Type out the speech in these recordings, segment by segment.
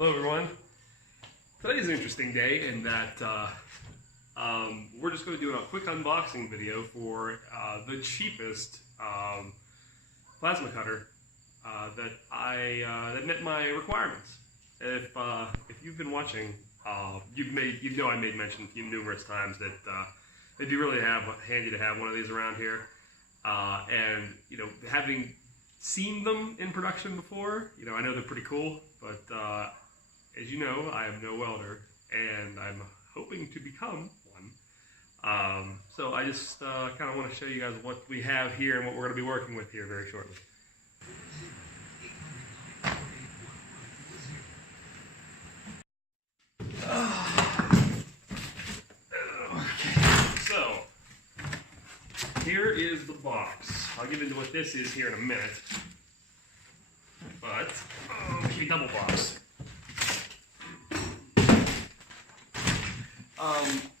Hello everyone. Today's an interesting day in that we're just going to do a quick unboxing video for the cheapest plasma cutter that met my requirements. If you've been watching, you know I made mention numerous times that it'd be really handy to have one of these around here, and you know, having seen them in production before, you know, I know they're pretty cool, but as you know, I am no welder, and I'm hoping to become one. So I just kind of want to show you guys what we have here and what we're going to be working with here very shortly. Okay, so here is the box. I'll get into what this is here in a minute, but okay, double box.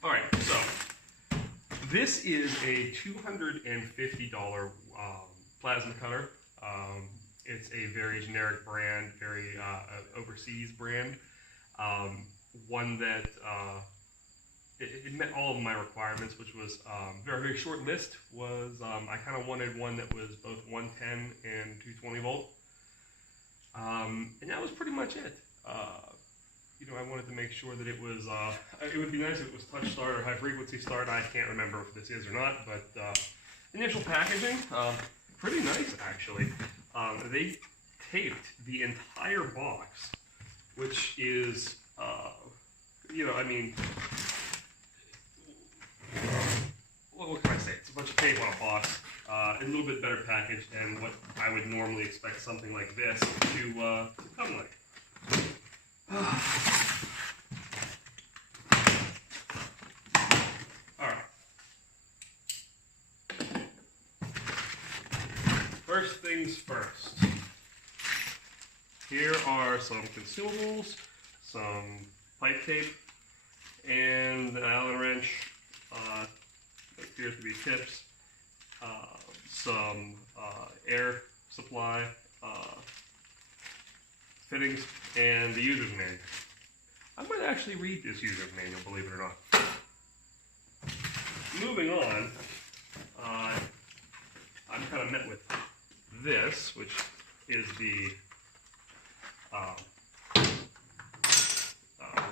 Alright, so this is a $250 plasma cutter. It's a very generic brand, very overseas brand. One that it met all of my requirements, which was very, very short list. Was I kind of wanted one that was both 110 and 220 volt, and that was pretty much it. You know, I wanted to make sure that it was, it would be nice if it was touch start or high frequency start. I can't remember if this is or not, but initial packaging, pretty nice actually. They taped the entire box, which is, you know, I mean, what can I say? It's a bunch of tape on a box, a little bit better packaged than what I would normally expect something like this to come like. Alright. First things first. Here are some consumables, some pipe tape, and an Allen wrench, that appears to be tips, some air supply, fittings, and the user's manual. I might actually read this user's manual, believe it or not. Moving on, I'm kind of met with this, which is the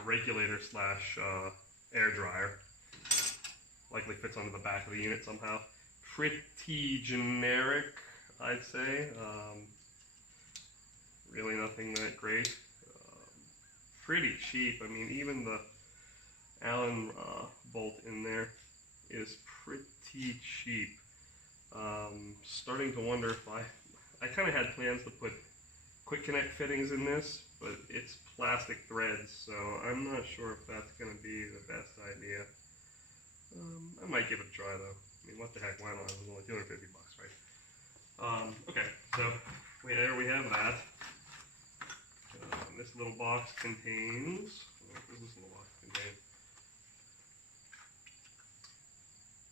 regulator slash air dryer. Likely fits onto the back of the unit somehow. Pretty generic, I'd say. Really nothing that great. Pretty cheap. I mean, even the Allen bolt in there is pretty cheap. Starting to wonder if I kind of had plans to put quick connect fittings in this, but it's plastic threads, so I'm not sure if that's going to be the best idea. I might give it a try though. I mean, what the heck, why not? It was only 250 bucks, right? Okay, so there we have that. This little box contains, what does this little box contain?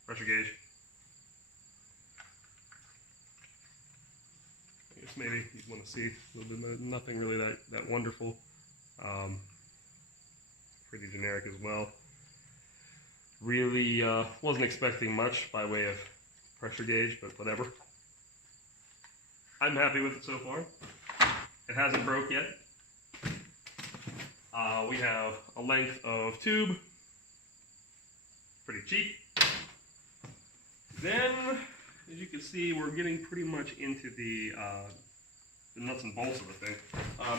Pressure gauge. I guess maybe you want to see a little bit, nothing really that wonderful. Pretty generic as well. Really wasn't expecting much by way of pressure gauge, but whatever. I'm happy with it so far. It hasn't broke yet. We have a length of tube, pretty cheap. Then, as you can see, we're getting pretty much into the nuts and bolts of the thing.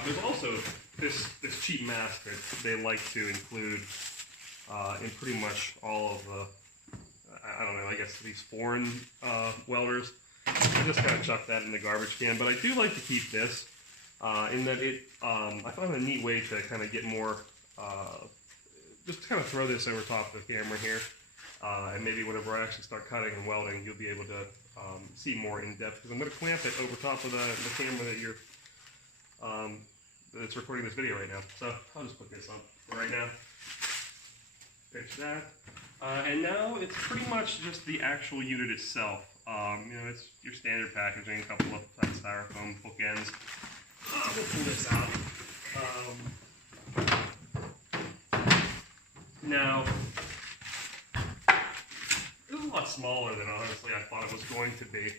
There's also this cheap mask that they like to include in pretty much all of the, I don't know, I guess these foreign welders. I just kind of chuck that in the garbage can, but I do like to keep this. In that it, I found a neat way to kind of get more, just to kind of throw this over top of the camera here, and maybe whenever I actually start cutting and welding, you'll be able to see more in depth, because I'm going to clamp it over top of the camera that that's recording this video right now. So I'll just put this on for right now. Pitch that, and now it's pretty much just the actual unit itself. You know, it's your standard packaging, a couple of styrofoam bookends. We'll pull this out. Now, this is a lot smaller than honestly I thought it was going to be.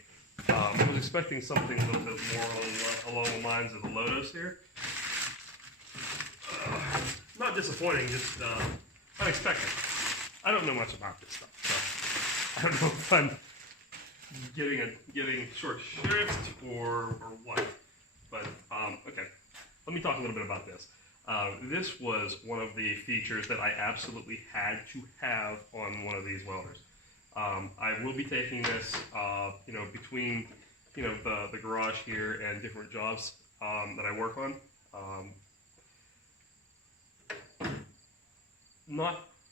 I was expecting something a little bit more along the lines of the Lotus here. Not disappointing, just unexpected. I don't know much about this stuff, so I don't know if I'm getting short shrift or what. But okay, let me talk a little bit about this. This was one of the features that I absolutely had to have on one of these welders. I will be taking this, between, the garage here and different jobs that I work on.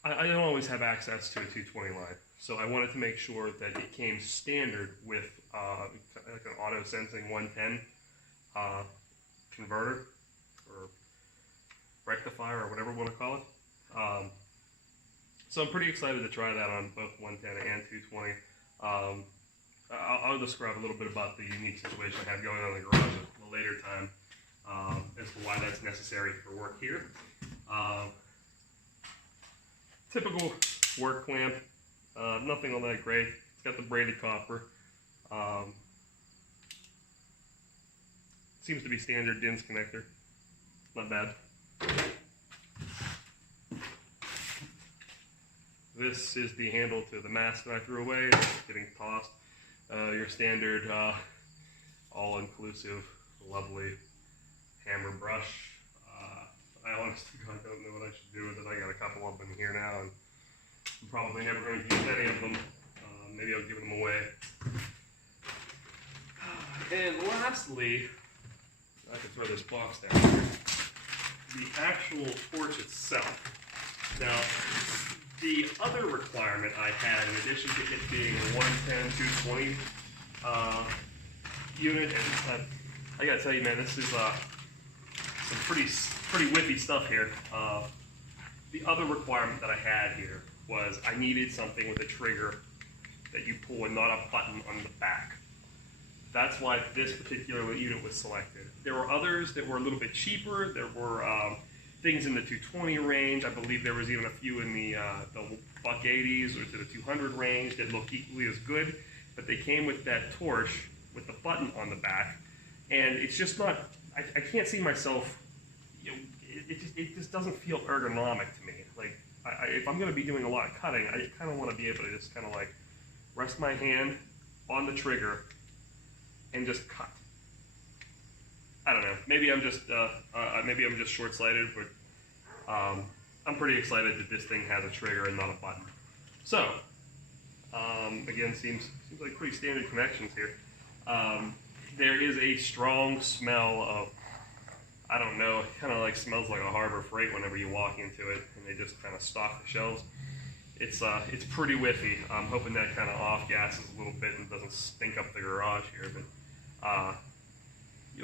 I don't always have access to a 220 line, so I wanted to make sure that it came standard with like an auto sensing 110 converter or rectifier or whatever we want to call it. So I'm pretty excited to try that on both 110 and 220. I'll describe a little bit about the unique situation I have going on in the garage at a later time as to why that's necessary for work here. Typical work clamp, nothing all that great. It's got the braided copper. Seems to be standard DINS connector. Not bad. This is the handle to the mask that I threw away. It's getting tossed. Your standard, all-inclusive, lovely hammer brush. I honestly don't know what I should do with it. I got a couple of them here now, and I'm probably never going to use any of them. Maybe I'll give them away. And lastly, I can throw this box down here. The actual torch itself. Now, the other requirement I had, in addition to it being a 110, 220 unit, and I gotta tell you, man, this is some pretty whippy stuff here. The other requirement that I had here was I needed something with a trigger that you pull and not a button on the back. That's why this particular unit was selected. There were others that were a little bit cheaper. There were things in the 220 range. I believe there was even a few in the $180s or to the 200 range that looked equally as good, but they came with that torch with the button on the back, and it's just not. I can't see myself. It just doesn't feel ergonomic to me. Like if I'm going to be doing a lot of cutting, I kind of want to be able to just kind of like rest my hand on the trigger and just cut. I don't know. Maybe I'm just short-sighted, but I'm pretty excited that this thing has a trigger and not a button. So again, seems like pretty standard connections here. There is a strong smell of, I don't know, it kind of like smells like a Harbor Freight whenever you walk into it, and they just kind of stock the shelves. It's pretty whiffy. I'm hoping that kind of off gases a little bit and doesn't stink up the garage here, but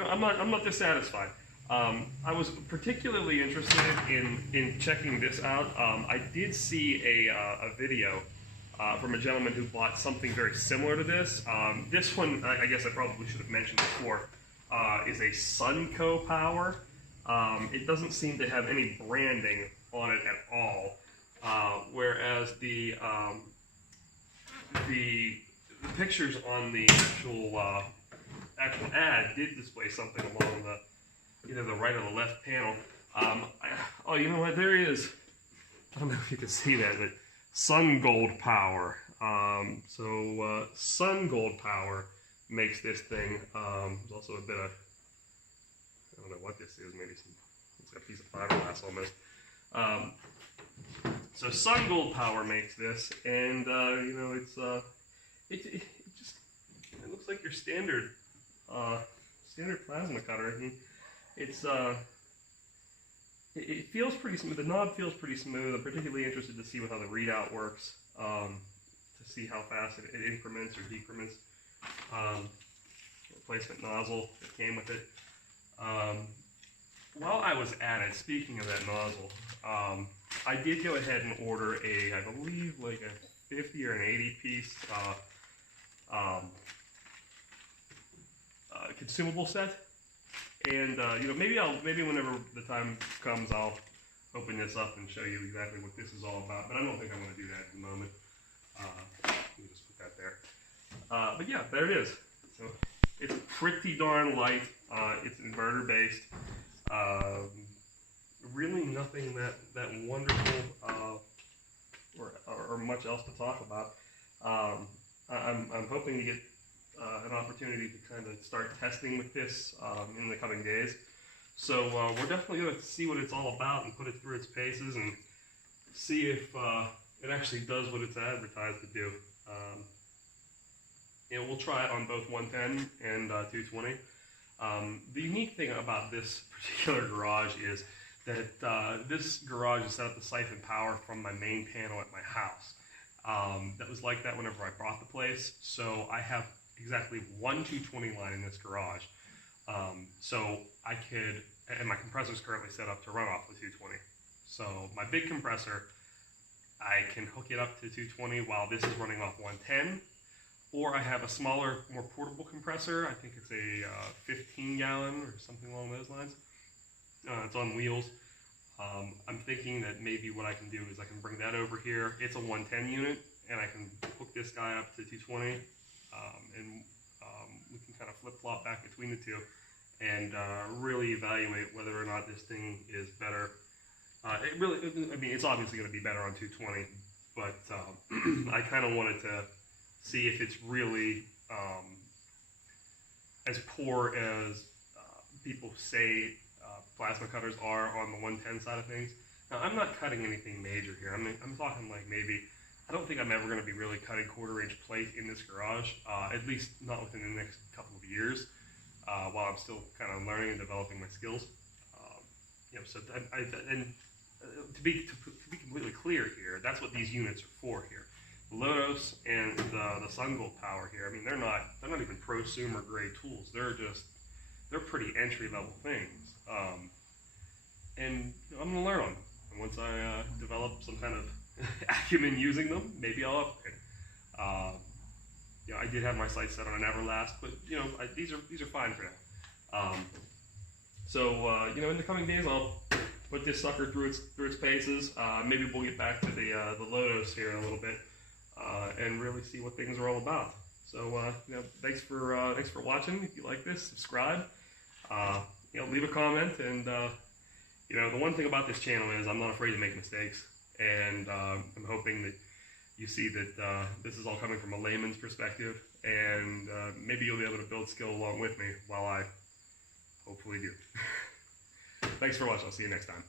I'm not dissatisfied. I was particularly interested in checking this out. I did see a video from a gentleman who bought something very similar to this. This one, I guess I probably should have mentioned before, is a Sunco power. It doesn't seem to have any branding on it at all, whereas the pictures on the actual ad did display something along either the right or the left panel. Oh, you know what? There he is. I don't know if you can see that, but Sungold power. So Sungold power makes this thing. There's also a bit of, I don't know what this is. Maybe it's like a piece of fiberglass almost. So Sungold power makes this, and it looks like your standard plasma cutter. I mean, it feels pretty smooth. The knob feels pretty smooth. I'm particularly interested to see how the readout works, to see how fast it increments or decrements. Replacement nozzle that came with it. While I was at it, speaking of that nozzle, I did go ahead and order I believe like a 50 or an 80 piece consumable set, and maybe whenever the time comes, I'll open this up and show you exactly what this is all about, but I don't think I'm going to do that at the moment. Let me just put that there. But yeah, there it is. So it's pretty darn light. It's inverter based. Really nothing that wonderful or much else to talk about. I'm hoping to get an opportunity to kind of start testing with this in the coming days. So we're definitely going to see what it's all about and put it through its paces and see if it actually does what it's advertised to do. We'll try it on both 110 and 220. The unique thing about this particular garage is that this garage is set up to siphon power from my main panel at my house. That was like that whenever I bought the place, so I have exactly one 220 line in this garage. So I could, and my compressor is currently set up to run off the 220. So my big compressor, I can hook it up to 220 while this is running off 110. Or I have a smaller, more portable compressor. I think it's a 15 gallon or something along those lines. It's on wheels. I'm thinking that maybe what I can do is I can bring that over here. It's a 110 unit, and I can hook this guy up to 220, and we can kind of flip-flop back between the two and really evaluate whether or not this thing is better. I mean, it's obviously going to be better on 220, but I kind of wanted to see if it's really as poor as people say plasma cutters are on the 110 side of things. Now, I'm not cutting anything major here. I'm talking like maybe, I don't think I'm ever going to be really cutting 1/4-inch plate in this garage, at least not within the next couple of years, while I'm still kind of learning and developing my skills. So to be completely clear here, that's what these units are for here. The Lotus and the Sungold power here, I mean, they're not even prosumer grade tools. They're pretty entry level things. And I'm gonna learn on them. And once I develop some kind of acumen using them, maybe I'll upgrade. I did have my sights set on an Everlast, but these are fine for now. In the coming days, I'll put this sucker through its paces. Maybe we'll get back to the Lotus here in a little bit. And really see what things are all about. So, thanks for watching. If you like this, subscribe. Leave a comment. And the one thing about this channel is I'm not afraid to make mistakes. And I'm hoping that you see that this is all coming from a layman's perspective, and maybe you'll be able to build skill along with me while I hopefully do. Thanks for watching. I'll see you next time.